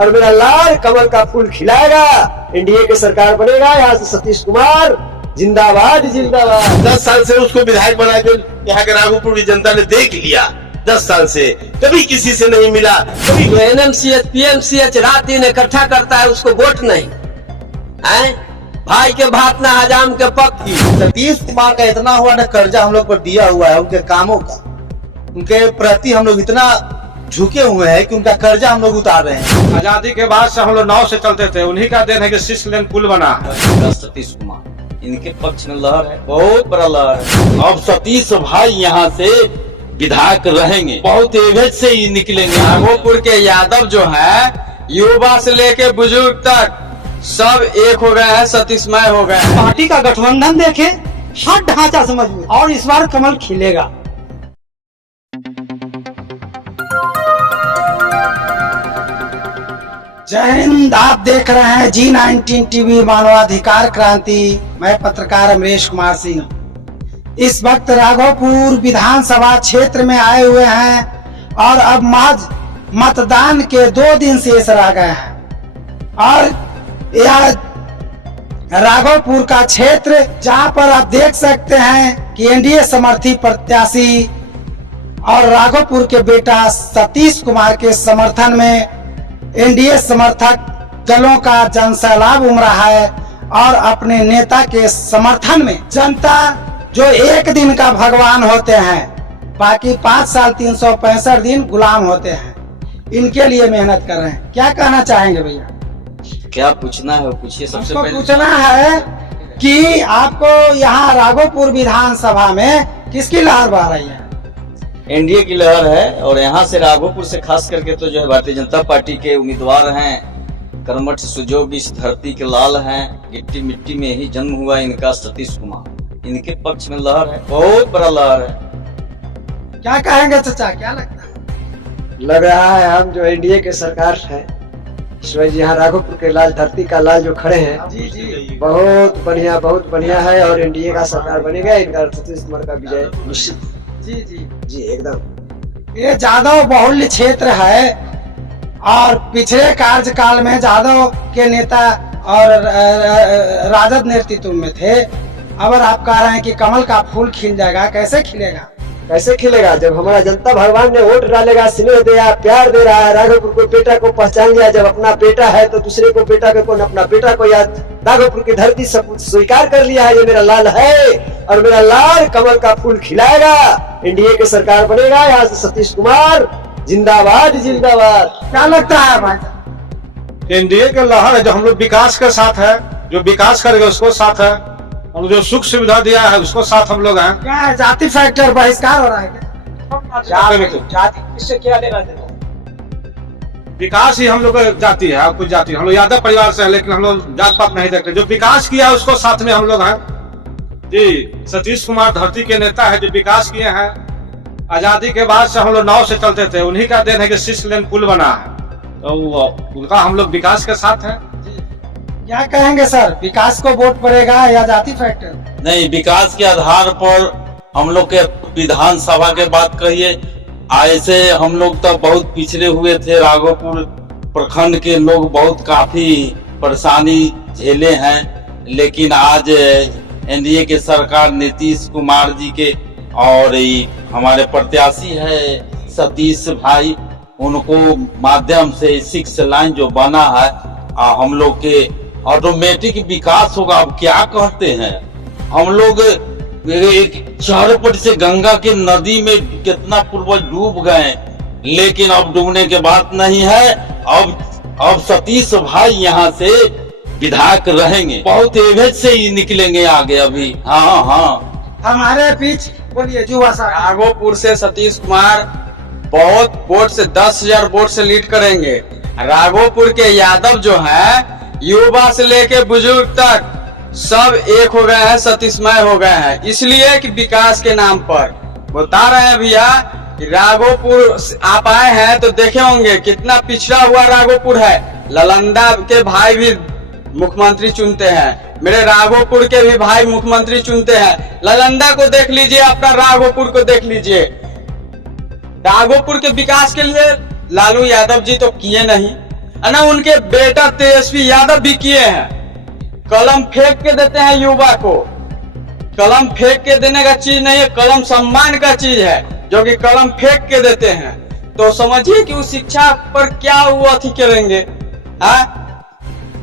और मेरा लाल कमल का फूल खिलाएगा। एनडीए की सरकार बनेगा। यहाँ से सतीश कुमार जिंदाबाद जिंदाबाद। 10 साल से उसको विधायक बना जो यहाँ के राघोपुर की जनता ने देख लिया। 10 साल से कभी किसी से नहीं मिला। कभी एनएमसीएच पीएमसीएच रात दिन इकट्ठा करता है, उसको वोट नहीं है। भाई के भात ना हजाम के पक्की। सतीश कुमार का इतना हुआ ना कर्जा हम लोग पर दिया हुआ है, उनके कामों का, उनके प्रति हम लोग इतना झुके हुए हैं कि उनका कर्जा हम लोग उतार रहे हैं। आजादी के बाद से हम लोग नाव से चलते थे, उन्हीं का देन है कि 6 लेन पुल बना है। सतीश कुमार इनके पक्ष में लहर है, बहुत बड़ा लहर है। अब सतीश भाई यहाँ से विधायक रहेंगे, बहुत एवज से ही निकलेंगे। राघोपुर के यादव जो है, युवा से लेके बुजुर्ग तक सब एक हो गए हैं, सतीशमय हो गए हैं। पार्टी का गठबंधन देखे, हर ढांचा समझ में, और इस बार कमल खिलेगा। जय हिंद। आप देख रहे हैं G19 टीवी मानवाधिकार क्रांति। मैं पत्रकार अमरेश कुमार सिंह इस वक्त राघोपुर विधानसभा क्षेत्र में आए हुए हैं और अब महज मतदान के 2 दिन शेष रह गए हैं। और यह राघोपुर का क्षेत्र जहां पर आप देख सकते हैं कि एनडीए समर्थी प्रत्याशी और राघोपुर के बेटा सतीश कुमार के समर्थन में एनडीए समर्थक दलों का जनसैलाब उमड़ रहा है। और अपने नेता के समर्थन में जनता जो एक दिन का भगवान होते हैं, बाकी 5 साल 365 दिन गुलाम होते हैं, इनके लिए मेहनत कर रहे हैं। क्या कहना चाहेंगे भैया? क्या पूछना है वो पूछिए। सबसे हमको पहले पूछना है कि आपको यहाँ राघोपुर विधानसभा में किसकी लहर बह रही है? एनडीए की लहर है। और यहाँ से राघोपुर से खास करके तो जो है भारतीय जनता पार्टी के उम्मीदवार हैं, कर्मठ सुजोग इस धरती के लाल हैं, गिट्टी मिट्टी में ही जन्म हुआ इनका सतीश कुमार, इनके पक्ष में लहर है, बहुत बड़ा लहर है। क्या कहेंगे चाचा, क्या लगता है? लग रहा है हम जो एनडीए के सरकार है, इस वजह यहाँ राघोपुर के लाल, धरती का लाल जो खड़े हैं, जी जी बहुत बढ़िया है। और एनडीए का सरकार बनेगा। इनका सतीश कुमार का विजय निश्चित। जी जी जी एकदम। ये जादव बहुल्य क्षेत्र है और पिछले कार्यकाल में जादव के नेता और राजद नेतृत्व में थे। अब आप कह रहे हैं कि कमल का फूल खिल जाएगा, कैसे खिलेगा? कैसे खिलेगा? जब हमारा जनता भगवान ने वोट डालेगा, स्नेह दिया, प्यार दे रहा है, राघोपुर को बेटा को पहचान लिया। जब अपना बेटा है तो दूसरे को बेटा को, अपना बेटा को याद, राघोपुर की धरती सब स्वीकार कर लिया है। ये मेरा लाल है और मेरा लाल कमल का फूल खिलाएगा। एनडीए की सरकार बनेगा। यहाँ से सतीश कुमार जिंदाबाद जिंदाबाद। क्या लगता है भाई? एनडीए के लहर है, जो हम लोग विकास के साथ है, जो विकास करेगा उसको साथ है, और जो सुख सुविधा दिया है उसको साथ हम लोग हैं। क्या है, जाति फैक्टर बहिष्कार हो रहा है क्या? जाति किससे क्या लेना देना? विकास ही हम लोग का जाति है, और कुछ जाति। हम लोग यादव परिवार से है, लेकिन हम लोग जात पात नहीं देखते। जो विकास किया है उसको साथ में हम लोग हैं। जी, सतीश कुमार धरती के नेता है, जो विकास किए हैं। आजादी के बाद से हम लोग नाव से चलते थे, उन्हीं का देन है कि 6 लेन पुल बना है, तो उनका हम लोग विकास के साथ है। क्या कहेंगे सर, विकास को वोट पड़ेगा या जाति फैक्टर? नहीं, विकास के आधार पर हम लोग के विधानसभा के बात कहिए, ऐसे हम लोग तो बहुत पिछड़े हुए थे। राघोपुर प्रखंड के लोग बहुत काफी परेशानी झेले हैं, लेकिन आज एनडीए के सरकार नीतीश कुमार जी के और हमारे प्रत्याशी है सतीश भाई, उनको माध्यम से 6 लाइन जो बना है, हम लोग के ऑटोमेटिक विकास होगा। अब क्या कहते हैं हम लोग, एक चौरपट से गंगा के नदी में कितना पूर्वज डूब गए, लेकिन अब डूबने के बात नहीं है। अब सतीश भाई यहाँ से विधायक रहेंगे, बहुत एवज से ही निकलेंगे आगे अभी। हाँ हमारे बीच बोलिए युवा साहब। राघोपुर से सतीश कुमार बहुत वोट से 10,000 वोट से लीड करेंगे। राघोपुर के यादव जो है, युवा से लेके बुजुर्ग तक सब एक हो गए हैं, सतीशमय हो गए हैं। इसलिए कि विकास के नाम पर बता रहे हैं भैया कि राघोपुर आप आए हैं तो देखे होंगे कितना पिछड़ा हुआ राघोपुर है। ललंदा के भाई भी मुख्यमंत्री चुनते हैं, मेरे राघोपुर के भी भाई मुख्यमंत्री चुनते हैं। ललंदा को देख लीजिए, अपना राघोपुर को देख लीजिए। राघोपुर के विकास के लिए लालू यादव जी तो किए नहीं, है ना, उनके बेटा तेजस्वी यादव भी किए हैं। कलम फेंक के देते हैं युवा को। कलम फेंक के देने का चीज नहीं है, कलम सम्मान का चीज है, जो कि कलम फेंक के देते हैं। तो समझिए कि उस शिक्षा पर क्या वो अथी करेंगे।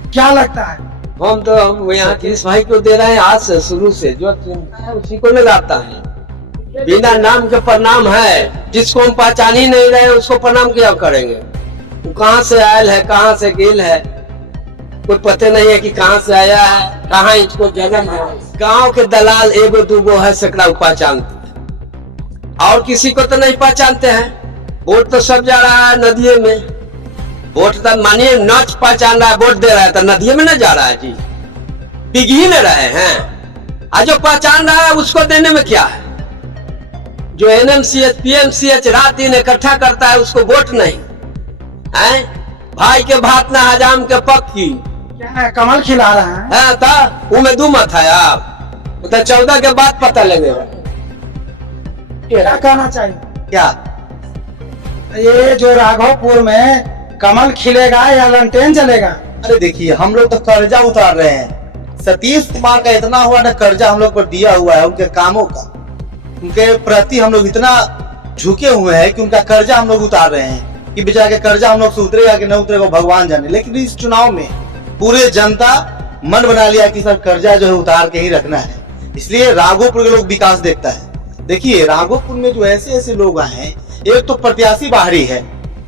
क्या लगता है? हम तो यहाँ किस भाई को दे रहे हैं, आज से शुरू से जो चिंता है उसी को लगाता है। बिना नाम के प्रणाम है, जिसको हम पहचान ही नहीं रहे उसको प्रणाम क्या करेंगे? वो कहाँ से आयल है, कहाँ से गेल है, कोई पता नहीं है कि कहाँ से आया है, कहाँ इसको जन्म है। गांव के दलाल एगो दूगो है, सैकड़ा पहचानते और किसी को तो नहीं पहचानते हैं। वोट तो सब जा रहा है नदिये में। वोट तो मानिए नाच पहचान रहा है, वोट दे रहा है तो नदिये में न जा रहा है जी, बिग ही ले रहे हैं। आज जो पहचान रहा है उसको देने में क्या है? जो NMCH PMCH रात दिन इकट्ठा करता है उसको वोट नहीं है। भाई के भात ना हजाम के पक्की क्या है, कमल खिला रहा है? था वो में दू मत है। आप तो 14 के बाद पता लगेगा। क्या कहना चाहिए? क्या ये जो राघोपुर में कमल खिलेगा या लंटेन जलेगा? अरे देखिए, हम लोग तो कर्जा उतार रहे हैं। सतीश कुमार का इतना हुआ ना कर्जा हम लोग पर दिया हुआ है, उनके कामों का, उनके प्रति हम लोग इतना झुके हुए हैं कि उनका कर्जा हम लोग उतार रहे हैं कि बेचारे के कर्जा हम लोग से उतरेगा कि नहीं उतरेगा भगवान जाने। लेकिन इस चुनाव में पूरे जनता मन बना लिया कि सर कर्जा जो है उतार के ही रखना है, इसलिए राघोपुर के लोग विकास देखता है। देखिए, राघोपुर में जो ऐसे ऐसे लोग आए हैं, एक तो प्रत्याशी बाहरी है।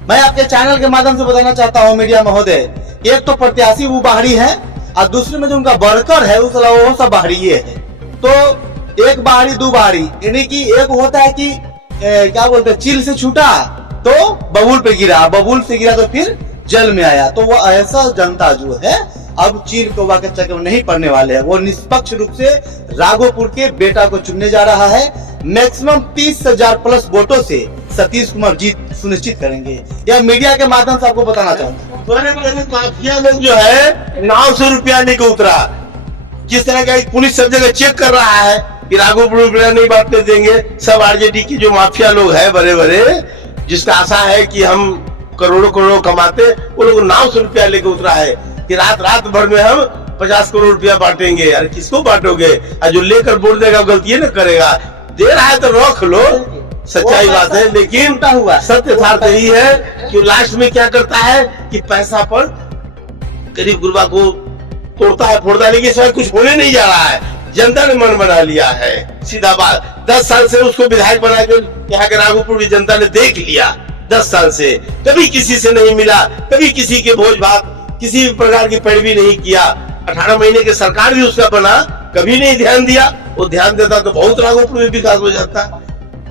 मैं आपके चैनल के माध्यम से बताना चाहता हूँ मीडिया महोदय, एक तो प्रत्याशी वो बाहरी है और दूसरे में जो उनका वर्कर है वो सब बाहरी है। तो एक बाहरी दो बाहरी, यानी कि एक होता है कि क्या बोलते हैं, चील से छूटा तो बबूल पे गिरा, बबूल से गिरा तो फिर जल में आया। तो वो ऐसा जनता जो है अब चील कोबा के चक्कर में नहीं पड़ने वाले हैं। वो निष्पक्ष रूप से राघोपुर के बेटा को चुनने जा रहा है। मैक्सिमम 30,000 प्लस वोटों से सतीश कुमार जीत सुनिश्चित करेंगे। यह मीडिया के माध्यम से आपको बताना चाहता हूँ। माफिया लोग जो है नाव से रुपया लेके उतरा, किस तरह का पुलिस सब जगह चेक कर रहा है कि राघोपुर रुपया नहीं बांटने देंगे। सब RJD की जो माफिया लोग है बड़े बड़े, जिसका आशा है कि हम करोड़ों करोड़ों कमाते, वो लोग नाव से रुपया लेके उतरा है कि रात भर में हम 50 करोड़ रुपया बांटेंगे। यार किसको बांटोगे? जो लेकर वोट देगा गलती न करेगा। दे रहा है तो रख लो, सच्चाई बात है। लेकिन सत्य यथार्थ यही है कि लास्ट में क्या करता है कि पैसा पर गरीब गुरबा को तोड़ता है, फोड़ता है, लेकिन इसमें कुछ होने नहीं जा रहा है। जनता ने मन बना लिया है, सीधा बात। 10 साल से उसको विधायक बना के यहाँ के राघोपुर की जनता ने देख लिया। 10 साल से कभी किसी से नहीं मिला, कभी किसी के भोज भात, किसी प्रकार की पैरवी नहीं किया। 18 महीने के सरकार भी उसका बना, कभी नहीं ध्यान दिया। वो ध्यान देता तो बहुत राघोपुर में विकास हो जाता।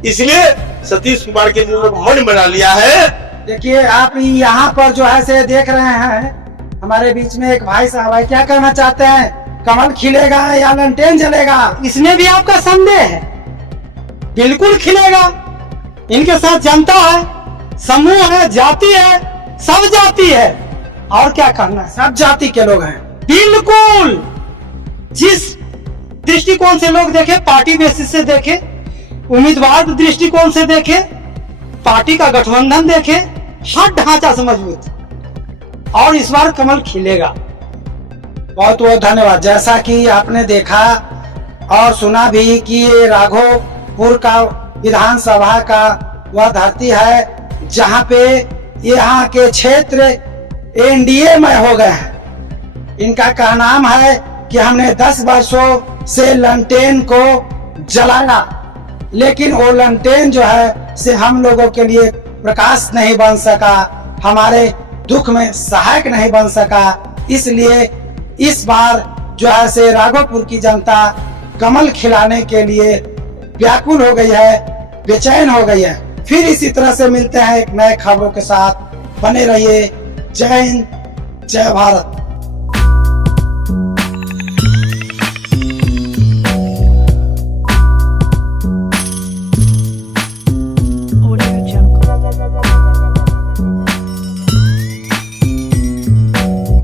इसलिए सतीश कुमार के मन बना लिया है। देखिए, आप यहाँ पर जो है से देख रहे हैं, हमारे बीच में एक भाई साहब है। क्या कहना चाहते हैं, कमल खिलेगा या लंटेन जलेगा? इसमें भी आपका संदेह है? बिल्कुल खिलेगा। इनके साथ जनता है, समूह है, जाति है, सब जाति है। और क्या करना है, सब जाति के लोग हैं। बिल्कुल जिस दृष्टिकोण से लोग देखे, पार्टी बेसिस से देखे, उम्मीदवार दृष्टिकोण से देखे, पार्टी का गठबंधन देखे, हर ढांचा से मजबूत। और इस बार कमल खिलेगा। बहुत बहुत धन्यवाद। जैसा कि आपने देखा और सुना भी कि ये राघोपुर का विधानसभा का वह धरती है जहां पे यहाँ के क्षेत्र NDA में हो गए हैं। इनका कहनाम है कि हमने 10 वर्षों से लंटेन को जलाया, लेकिन वो लंटेन जो है से हम लोगों के लिए प्रकाश नहीं बन सका, हमारे दुख में सहायक नहीं बन सका। इसलिए इस बार जो है से राघोपुर की जनता कमल खिलाने के लिए व्याकुल हो गई है, बेचैन हो गई है। फिर इसी तरह से मिलते हैं एक नए खबरों के साथ। बने रहिए। जय हिंद, जय भारत।